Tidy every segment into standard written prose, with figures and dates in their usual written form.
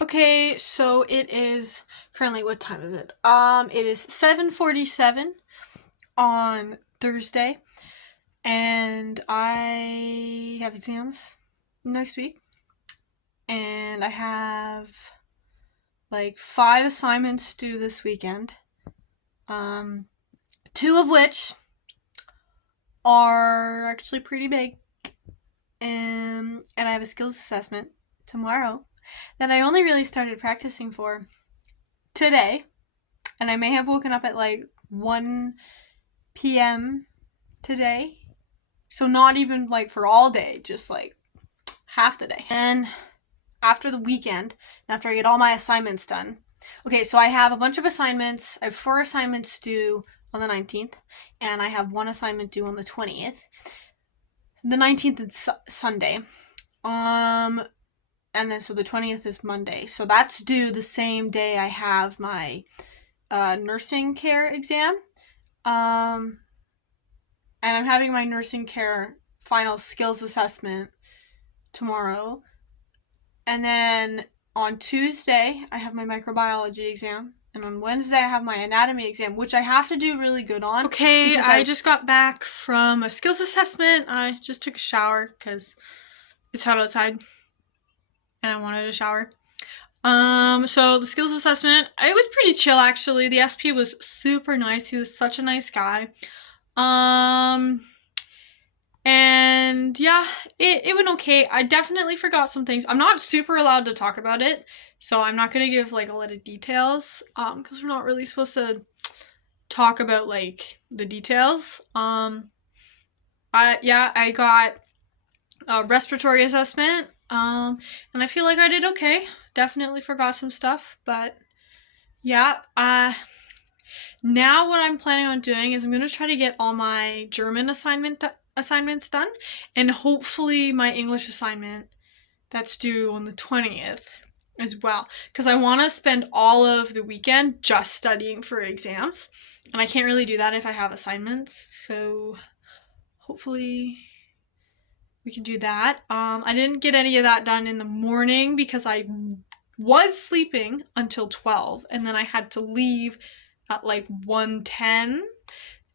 Okay, so it is currently, what time is it? It is 7:47 on Thursday, and I have exams next week, and I have like 5 assignments due this weekend. 2 of which are actually pretty big, and I have a skills assessment tomorrow that I only really started practicing for today, and I may have woken up at like 1 p.m. today. So not even like for all day, just like half the day. And after the weekend, and after I get all my assignments done. Okay, so I have a bunch of assignments. I have 4 assignments due on the 19th, and I have 1 assignment due on the 20th. The 19th is Sunday. And then so the 20th is Monday. So that's due the same day I have my nursing care exam. And I'm having my nursing care final skills assessment tomorrow. And then on Tuesday, I have my microbiology exam. And on Wednesday, I have my anatomy exam, which I have to do really good on. Okay, I just got back from a skills assessment. I just took a shower because it's hot outside and I wanted a shower. So the skills assessment, it was pretty chill actually. The SP was super nice. He was such a nice guy. And yeah, it went okay. I definitely forgot some things. I'm not super allowed to talk about it, so I'm not gonna give like a lot of details, because we're not really supposed to talk about like the details. I got a respiratory assessment, and I feel like I did okay. Definitely forgot some stuff, but yeah, now what I'm planning on doing is I'm gonna try to get all my German assignments done, and hopefully my English assignment that's due on the 20th as well, because I want to spend all of the weekend just studying for exams, and I can't really do that if I have assignments, so hopefully we can do that. I didn't get any of that done in the morning because I was sleeping until 12, and then I had to leave at like 1:10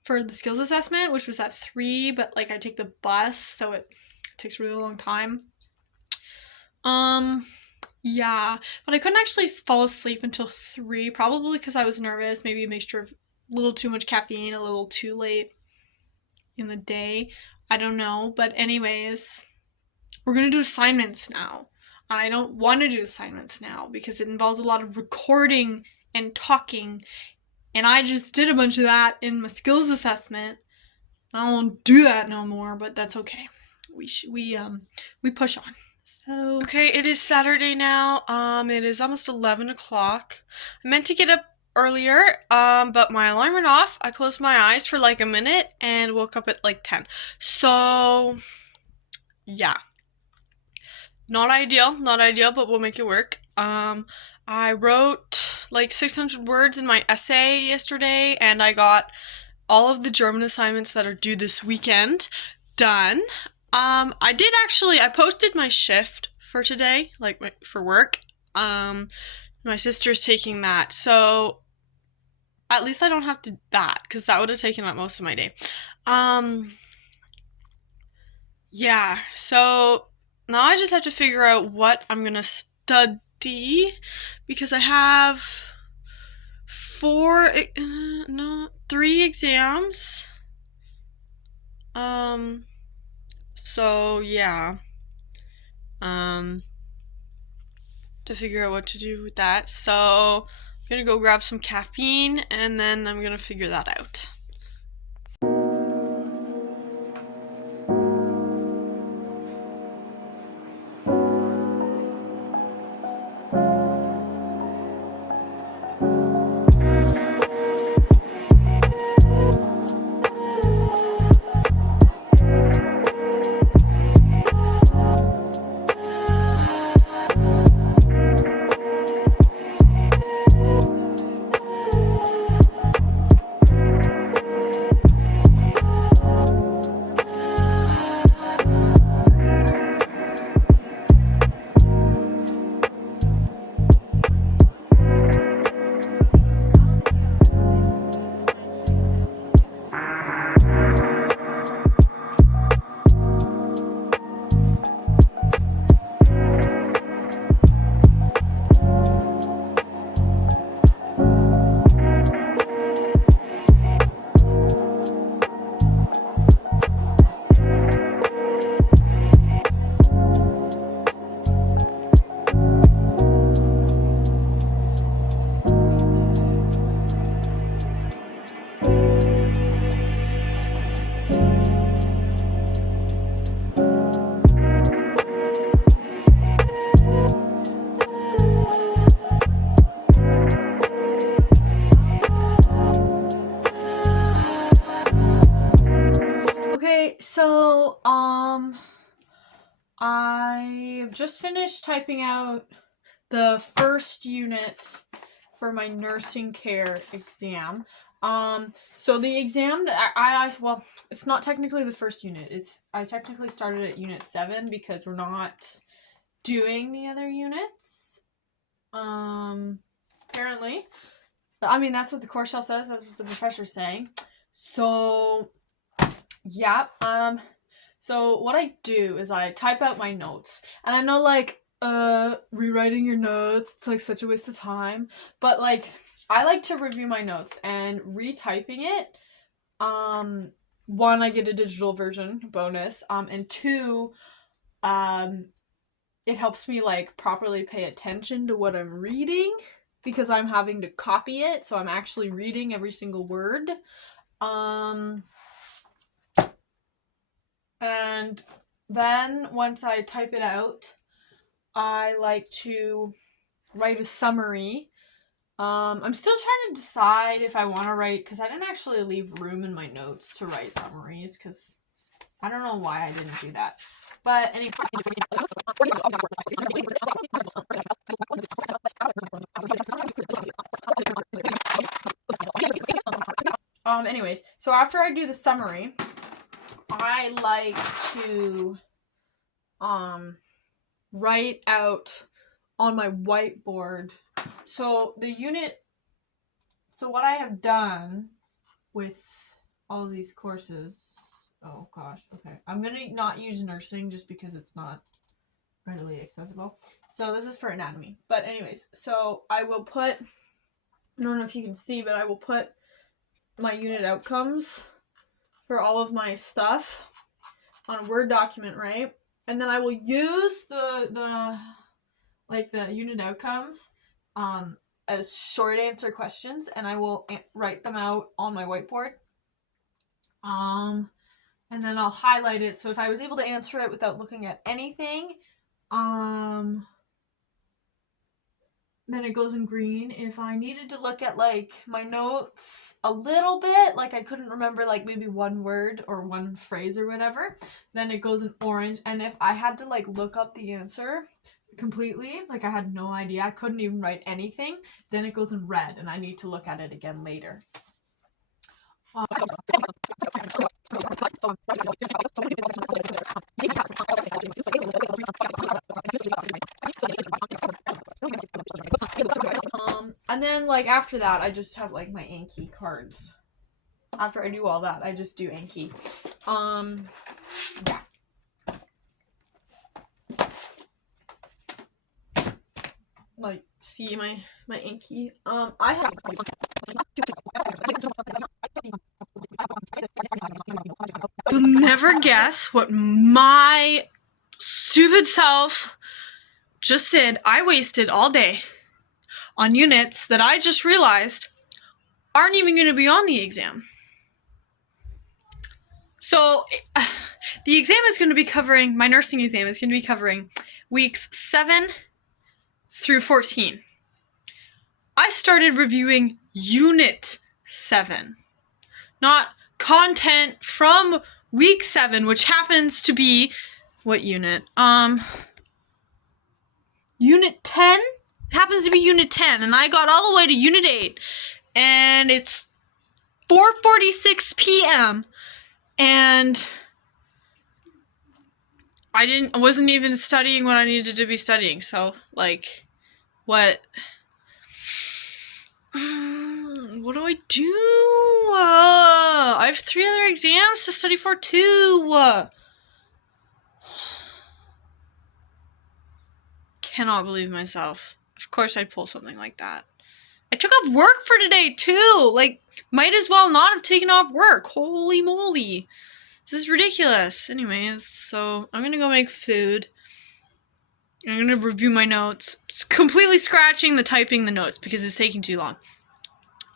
for the skills assessment, which was at 3, but like I take the bus, so it takes a really long time. Yeah, but I couldn't actually fall asleep until 3, probably because I was nervous, maybe a mixture of a little too much caffeine, a little too late in the day. I don't know, but anyways, we're gonna do assignments now. I don't want to do assignments now because it involves a lot of recording and talking, and I just did a bunch of that in my skills assessment. I don't want to do that no more, but that's okay. We push on. So okay, it is Saturday now. It is almost 11 o'clock. I meant to get up earlier, but my alarm went off. I closed my eyes for like a minute and woke up at like 10. So yeah, not ideal, but we'll make it work. I wrote like 600 words in my essay yesterday, and I got all of the German assignments that are due this weekend done. I posted my shift for today, for work. My sister's taking that, so at least I don't have to that, because that would have taken up most of my day. Yeah, so now I just have to figure out what I'm gonna study, because I have 3 exams. So yeah. To figure out what to do with that. So I'm gonna go grab some caffeine and then I'm gonna figure that out. Okay, so I've just finished typing out the first unit for my nursing care exam. So the exam well, it's not technically the first unit. I technically started at unit 7 because we're not doing the other units. Apparently. I mean, that's what the course shell says. That's what the professor's saying. So, yeah. So what I do is I type out my notes. And I know, like, rewriting your notes, it's, like, such a waste of time. But, like, I like to review my notes, and retyping it, one, I get a digital version bonus, and 2, it helps me, like, properly pay attention to what I'm reading, because I'm having to copy it, so I'm actually reading every single word. And then once I type it out, I like to write a summary. I'm still trying to decide if I want to write, because I didn't actually leave room in my notes to write summaries, because I don't know why I didn't do that. But anyway. Anyways, so after I do the summary, I like to write out on my whiteboard. So what I have done with all these courses, oh gosh, okay. I'm gonna not use nursing just because it's not readily accessible. So this is for anatomy. But anyways, so I will put, I don't know if you can see, but I will put my unit outcomes for all of my stuff on a Word document, right? And then I will use the unit outcomes as short answer questions, and I will write them out on my whiteboard. And then I'll highlight it, so if I was able to answer it without looking at anything, then it goes in green. If I needed to look at, like, my notes a little bit, like I couldn't remember, like, maybe one word or one phrase or whatever, then it goes in orange. And if I had to, like, look up the answer completely, like I had no idea, I couldn't even write anything, then it goes in red and I need to look at it again later. And then like after that, I just have like my Anki cards. After I do all that, I just do Anki. Yeah. Like, see my Anki. I have. You'll never guess what my stupid self just did. I wasted all day on units that I just realized aren't even going to be on the exam. So the exam is going to be covering, my nursing exam is going to be covering weeks 7 through 14. I started reviewing Unit 7, not content from week 7, which happens to be, what unit? Unit 10? It happens to be Unit 10, and I got all the way to Unit 8, and it's 4:46 p.m., and I wasn't even studying what I needed to be studying, so, like, what do I do? I have 3 other exams to study for, too. Cannot believe myself. Of course I'd pull something like that. I took off work for today, too. Like, might as well not have taken off work. Holy moly. This is ridiculous. Anyways, so I'm gonna go make food. I'm gonna review my notes. Completely scratching the typing the notes because it's taking too long.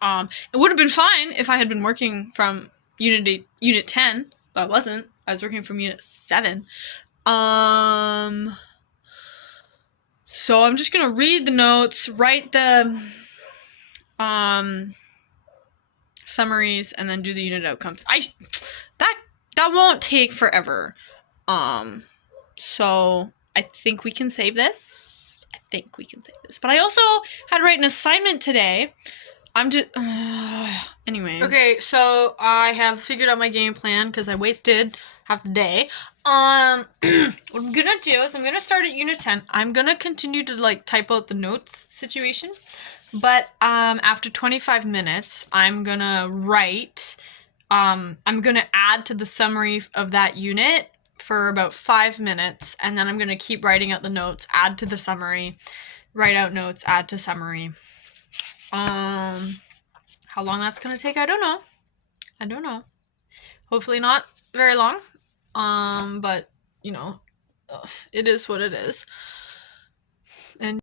It would have been fine if I had been working from Unit 10, but I wasn't. I was working from Unit 7. So I'm just gonna read the notes, write the summaries, and then do the unit outcomes. That won't take forever. So I think we can save this. But I also had to write an assignment today. I'm just anyways. Okay, so I have figured out my game plan because I wasted half the day. What I'm gonna do is I'm gonna start at Unit 10. I'm gonna continue to like type out the notes situation. But after 25 minutes, I'm gonna write, I'm gonna add to the summary of that unit for about 5 minutes, and then I'm gonna keep writing out the notes, add to the summary, write out notes, add to summary. How long that's gonna take, I don't know. Hopefully not very long. But, you know, it is what it is. And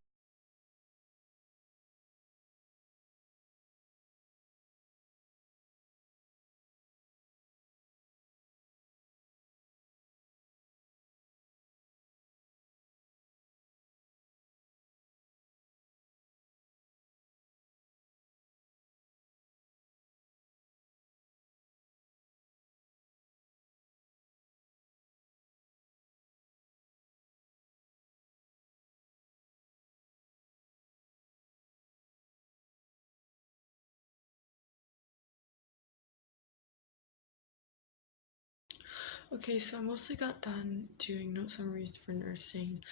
okay, so I mostly got done doing note summaries for nursing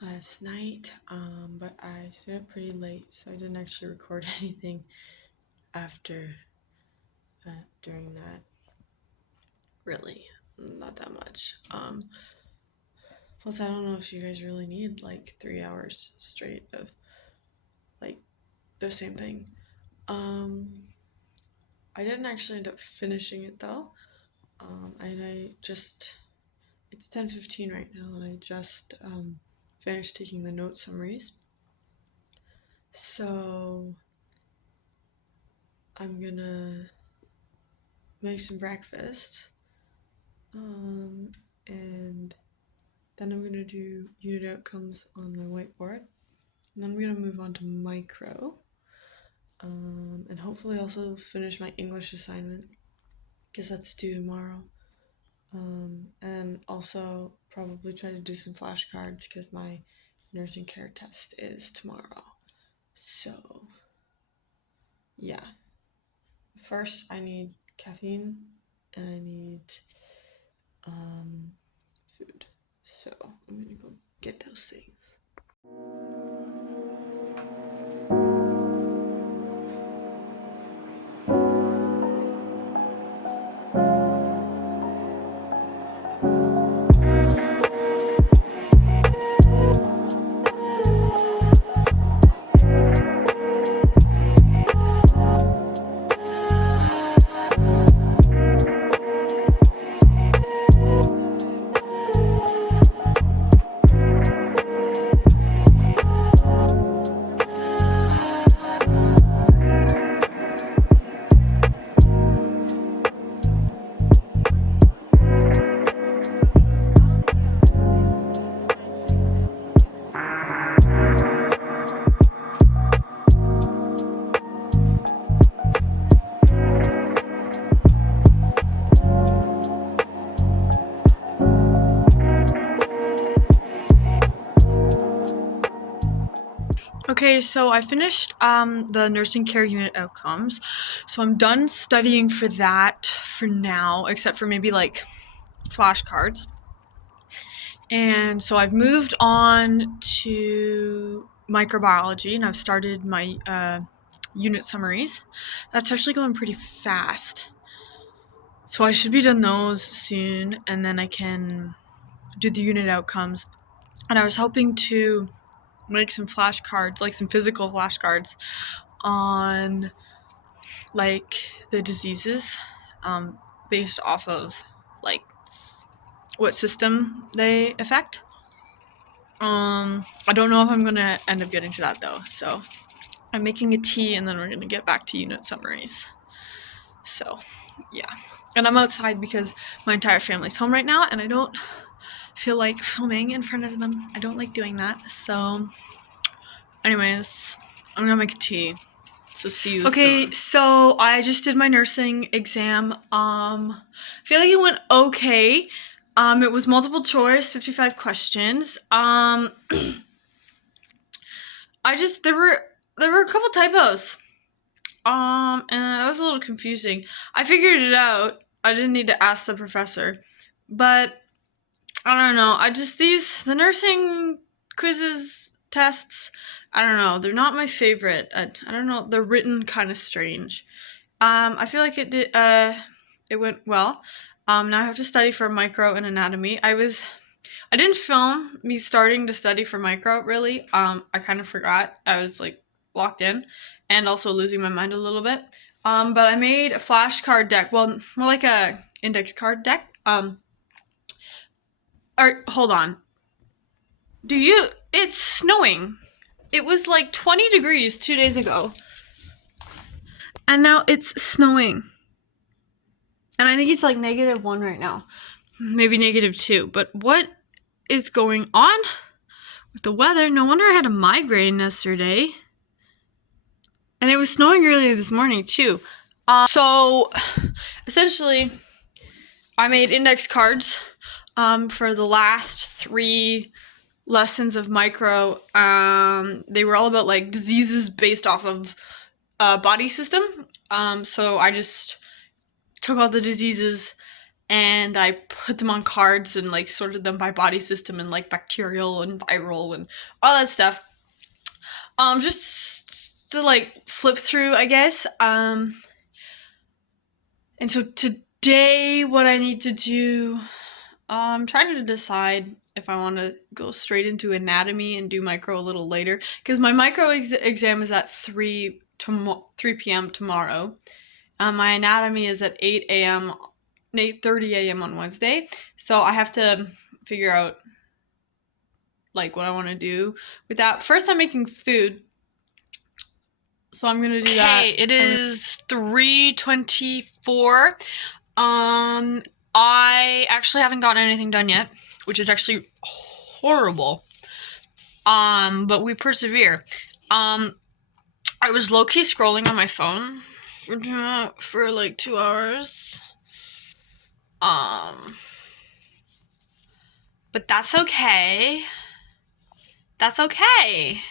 last night, but I stayed up pretty late, so I didn't actually record anything after during that. Really, not that much. Plus, I don't know if you guys really need like 3 hours straight of like the same thing. I didn't actually end up finishing it though. And it's 10:15 right now, and I just finished taking the note summaries. So I'm gonna make some breakfast, and then I'm gonna do unit outcomes on my whiteboard, and then I'm gonna move on to micro, and hopefully also finish my English assignment because that's due tomorrow. And also probably try to do some flashcards because my nursing care test is tomorrow. So yeah, first I need caffeine, and I need food. So I'm gonna go get those things. Okay, so I finished the nursing care unit outcomes. So I'm done studying for that for now, except for maybe like flashcards. And so I've moved on to microbiology, and I've started my unit summaries. That's actually going pretty fast. So I should be done those soon, and then I can do the unit outcomes. And I was hoping to make some flashcards, like some physical flashcards on like the diseases based off of like what system they affect. I don't know if I'm gonna end up getting to that though, so I'm making a tea and then we're gonna get back to unit summaries. So yeah, and I'm outside because my entire family's home right now and I don't feel like filming in front of them. I don't like doing that. So anyways, I'm gonna make a tea. So see you soon. Okay, so I just did my nursing exam. I feel like it went okay. It was multiple choice, 55 questions. There were a couple typos. And that was a little confusing. I figured it out. I didn't need to ask the professor. But I don't know. The nursing quizzes, tests, I don't know. They're not my favorite. I don't know. They're written kind of strange. I feel like it went well. Now I have to study for micro and anatomy. I didn't film me starting to study for micro, really. I kind of forgot. I was like locked in and also losing my mind a little bit. But I made a flashcard deck. Well, more like a index card deck. Hold on. It's snowing. It was like 20 degrees 2 days ago. And now it's snowing. And I think it's like -1 right now. Maybe -2. But what is going on with the weather? No wonder I had a migraine yesterday. And it was snowing earlier this morning too. So essentially, I made index cards for the last 3 lessons of micro. They were all about like diseases based off of body system. So I just took all the diseases and I put them on cards and like sorted them by body system and like bacterial and viral and all that stuff. Just to like flip through, I guess. And so today what I need to do, I'm trying to decide if I want to go straight into anatomy and do micro a little later, because my micro exam is at 3 p.m. tomorrow. My anatomy is at 8:30 a.m. on Wednesday. So I have to figure out like what I want to do with that. First, I'm making food. So I'm going to do that. Hey, it is 3:24. I actually haven't gotten anything done yet, which is actually horrible. But we persevere. I was low-key scrolling on my phone for like 2 hours. But that's okay. That's okay.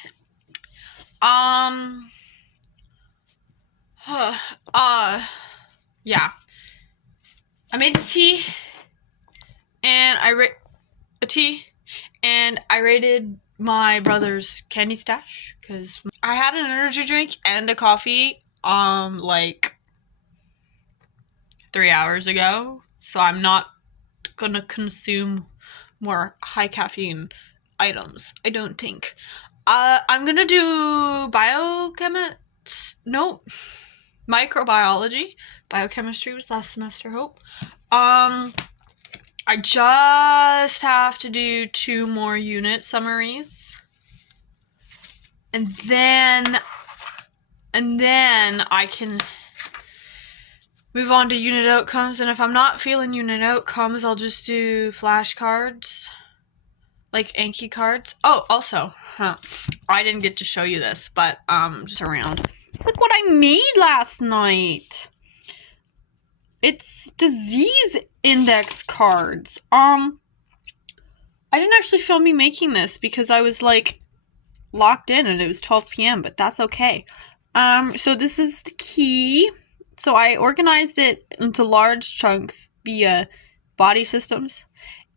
Yeah. I made the tea, and I raided my brother's candy stash because I had an energy drink and a coffee like 3 hours ago, so I'm not gonna consume more high caffeine items, I don't think. I'm gonna do microbiology. Biochemistry was last semester, hope. I just have to do 2 more unit summaries. And then I can move on to unit outcomes. And if I'm not feeling unit outcomes, I'll just do flashcards, like Anki cards. Oh, also, I didn't get to show you this, but just around. Look what I made last night. It's disease index cards. I didn't actually film me making this because I was like locked in and it was 12 p.m., but that's okay. So this is the key. So I organized it into large chunks via body systems,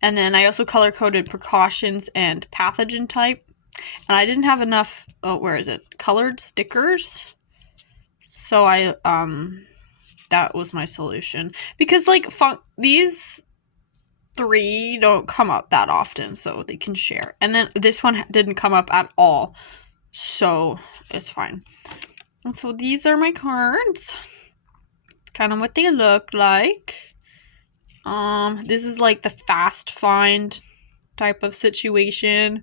and then I also color-coded precautions and pathogen type. And I didn't have enough, colored stickers. So I that was my solution, because like these 3 don't come up that often, so they can share. And then this one didn't come up at all, so it's fine. And so these are my cards. It's kind of what they look like. This is like the fast find type of situation.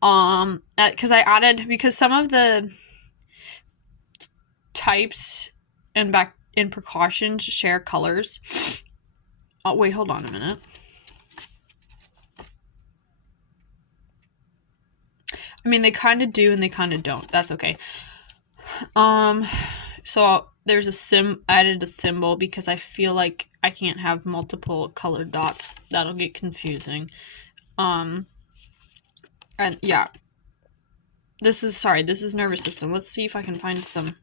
Because some of the types in precautions share colors. Oh, wait, hold on a minute. I mean, they kind of do and they kind of don't. That's okay. So there's I added a symbol because I feel like I can't have multiple colored dots. That'll get confusing. And yeah. This is nervous system. Let's see if I can find some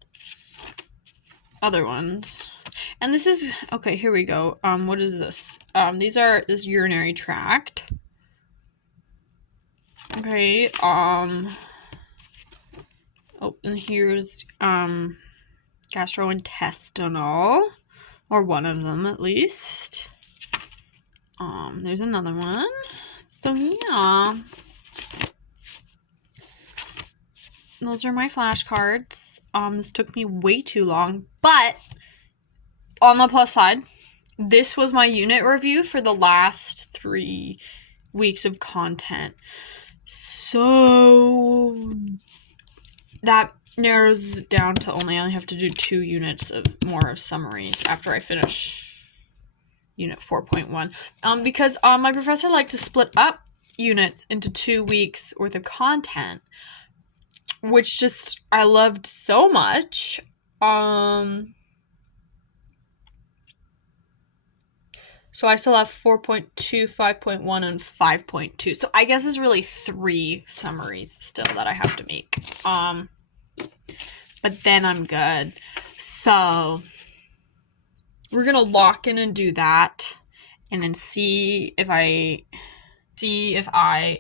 other ones. And this is, okay, here we go. What is this? This urinary tract. Okay, oh, and here's, gastrointestinal, or one of them at least. There's another one. So yeah. Those are my flashcards. This took me way too long, but on the plus side, this was my unit review for the last 3 weeks of content. So that narrows it down to I only have to do 2 units of more summaries after I finish unit 4.1. Because my professor liked to split up units into 2 weeks worth of content, which just I loved so much. So I still have 4.2, 5.1, and 5.2. So I guess it's really 3 summaries still that I have to make. But then I'm good. So we're gonna lock in and do that, and then see if I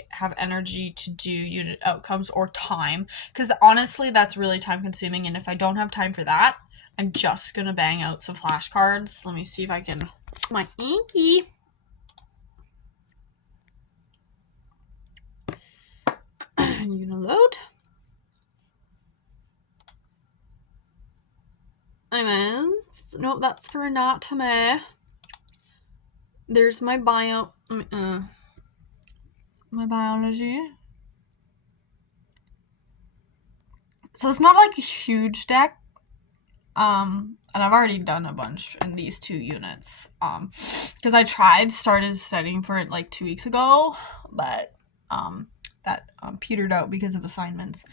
have energy to do unit outcomes or time, because honestly that's really time consuming, and if I don't have time for that, I'm just gonna bang out some flashcards. Let me see if I can my inky. You gonna load? Anyways, no, that's for anatomy. There's my my biology. So it's not like a huge deck. And I've already done a bunch in these 2 units. Because I started studying for it like 2 weeks ago, but that petered out because of assignments.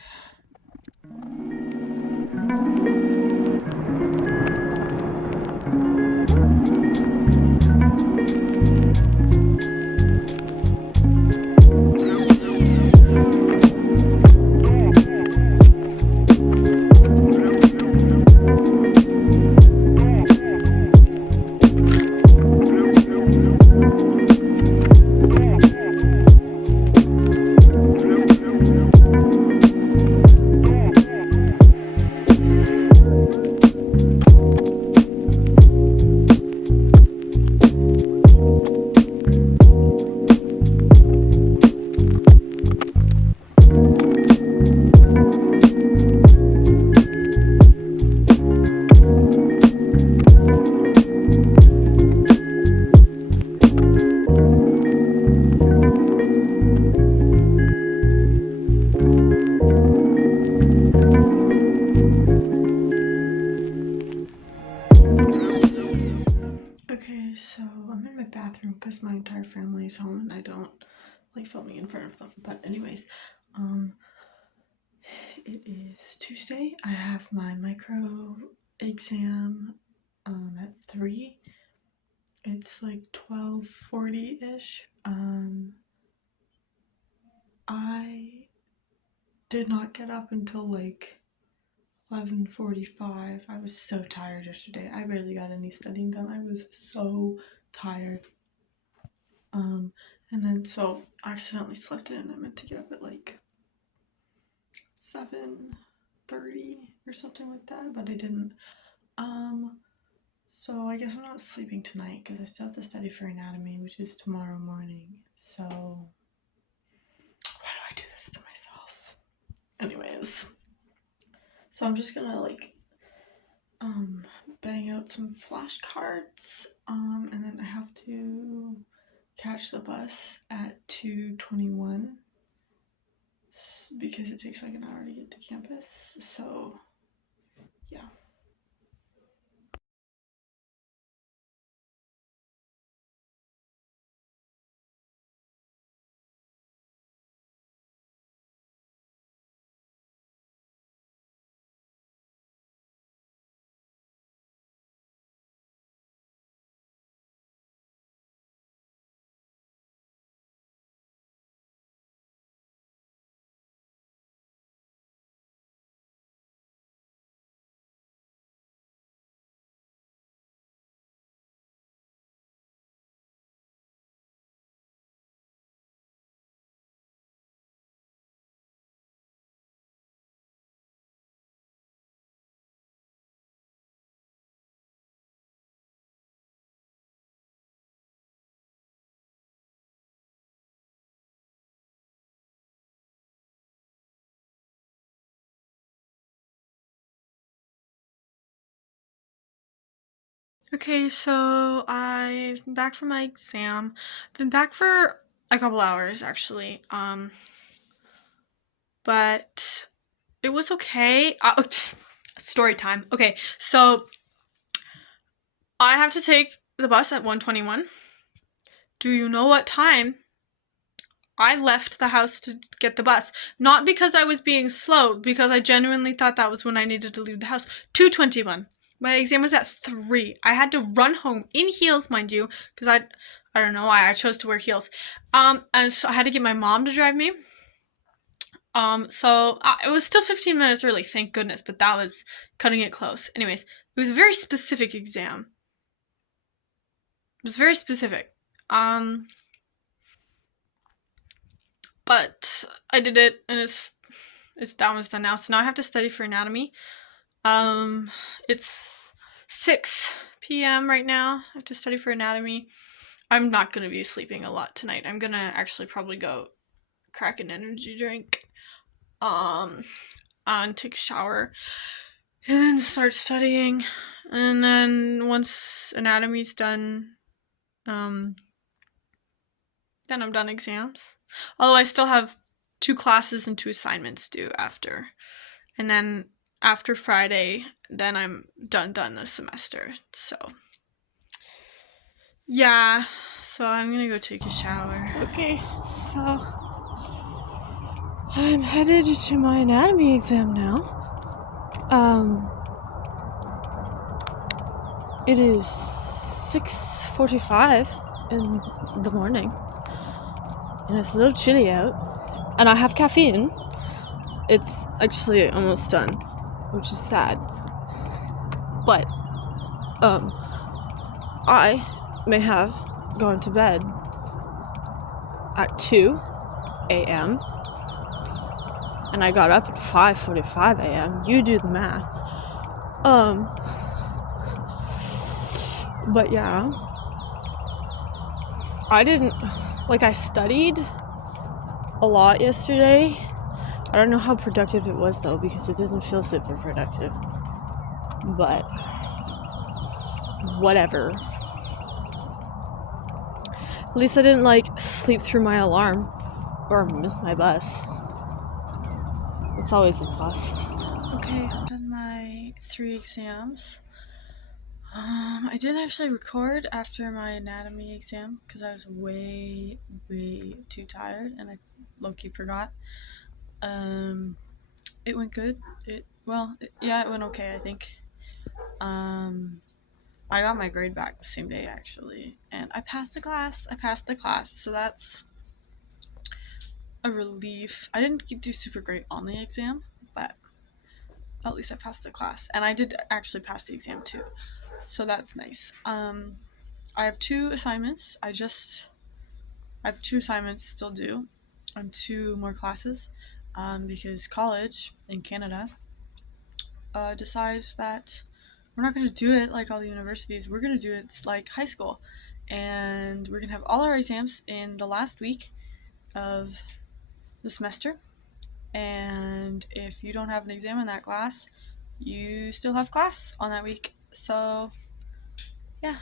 because my entire family is home and I don't like filming in front of them. But anyways, it is Tuesday. I have my micro exam at 3. It's like 12:40-ish. I did not get up until like 11:45. I was so tired yesterday. I barely got any studying done. I was so tired. And then so I accidentally slept in. I meant to get up at like 7:30 or something like that, but I didn't. So I guess I'm not sleeping tonight because I still have to study for anatomy, which is tomorrow morning. So why do I do this to myself? Anyways, so I'm just gonna like bang out some flashcards, and then I have to catch the bus at 2:21 because it takes like an hour to get to campus. So yeah. Okay, so I'm back from my exam. Been back for a couple hours actually. But it was okay. Story time. Okay, so I have to take the bus at 1:21. Do you know what time I left the house to get the bus? Not because I was being slow, because I genuinely thought that was when I needed to leave the house. 2:21. My exam was at 3. I had to run home in heels, mind you, because I don't know why I chose to wear heels. And so I had to get my mom to drive me. So it was still 15 minutes early, thank goodness, but that was cutting it close. Anyways, it was a very specific exam. It was very specific. But I did it, and it's almost done now. So now I have to study for anatomy. It's 6 p.m. right now. I have to study for anatomy. I'm not gonna be sleeping a lot tonight. I'm gonna actually probably go crack an energy drink, and take a shower, and then start studying. And then once anatomy's done, then I'm done exams. Although I still have 2 classes and 2 assignments due after. And then after Friday, then I'm done this semester. So yeah, so I'm gonna go take a shower. Okay, so I'm headed to my anatomy exam now. It is 6:45 in the morning, and it's a little chilly out, and I have caffeine. It's actually almost done, which is sad, but I may have gone to bed at 2 a.m. and I got up at 5:45 a.m. You do the math. But yeah, I studied a lot yesterday. I don't know how productive it was though, because it doesn't feel super productive. But whatever. At least I didn't sleep through my alarm or miss my bus. It's always a plus. Okay, I've done my 3 exams. I didn't actually record after my anatomy exam because I was way too tired and I low-key forgot. It went good. It went okay, I think. I got my grade back the same day actually, and I passed the class. So that's a relief. I didn't do super great on the exam, but at least I passed the class, and I did actually pass the exam too. So that's nice. I have 2 assignments. I have 2 assignments still due and 2 more classes because college in Canada decides that we're not going to do it like all the universities. We're going to do it like high school. And we're going to have all our exams in the last week of the semester. And if you don't have an exam in that class, you still have class on that week. So, yeah.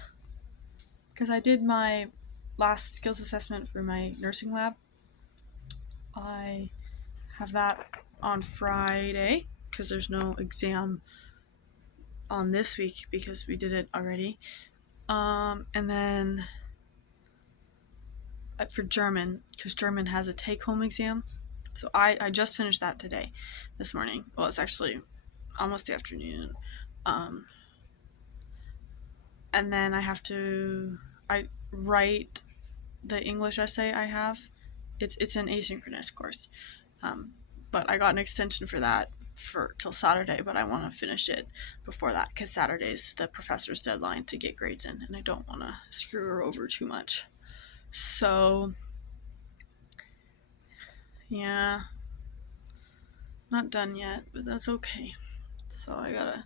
Because I did my last skills assessment for my nursing lab. I have that on Friday because there's no exam on this week because we did it already. And then for German, because German has a take-home exam. So I just finished that this morning. Well, it's actually almost the afternoon. And then I write the English essay I have. It's an asynchronous course. But I got an extension for that till Saturday, but I want to finish it before that because Saturday's the professor's deadline to get grades in, and I don't want to screw her over too much. So, yeah, not done yet, but that's okay. So I gotta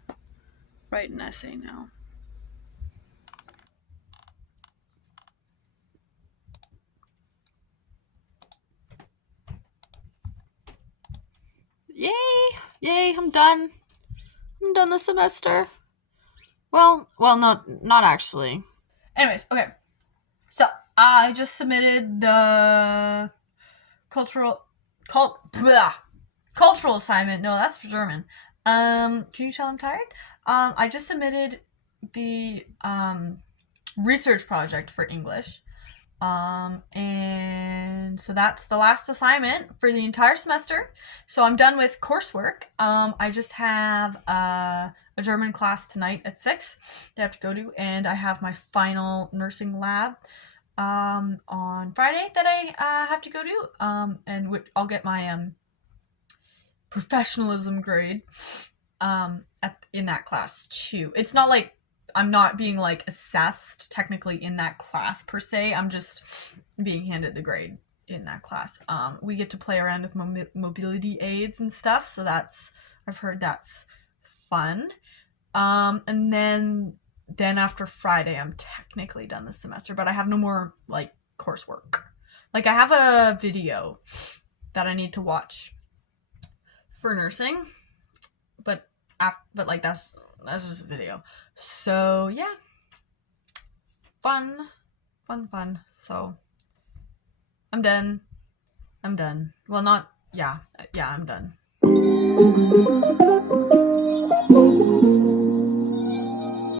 write an essay now. Yay, I'm done. I'm done this semester. Well, not actually. Anyways, okay. So, I just submitted the cultural assignment. No, that's for German. Can you tell I'm tired? I just submitted the research project for English. And so that's the last assignment for the entire semester. So I'm done with coursework. I just have a German class tonight at 6 that I have to go to, and I have my final nursing lab on Friday that I have to go to, and I'll get my professionalism grade in that class too. It's not like I'm not being like assessed technically in that class per se. I'm just being handed the grade in that class. We get to play around with mobility aids and stuff, so I've heard that's fun. And then after Friday, I'm technically done this semester, but I have no more like coursework. Like I have a video that I need to watch for nursing, but like that's just a video. So yeah, fun. So I'm done. Well, not yeah. I'm done.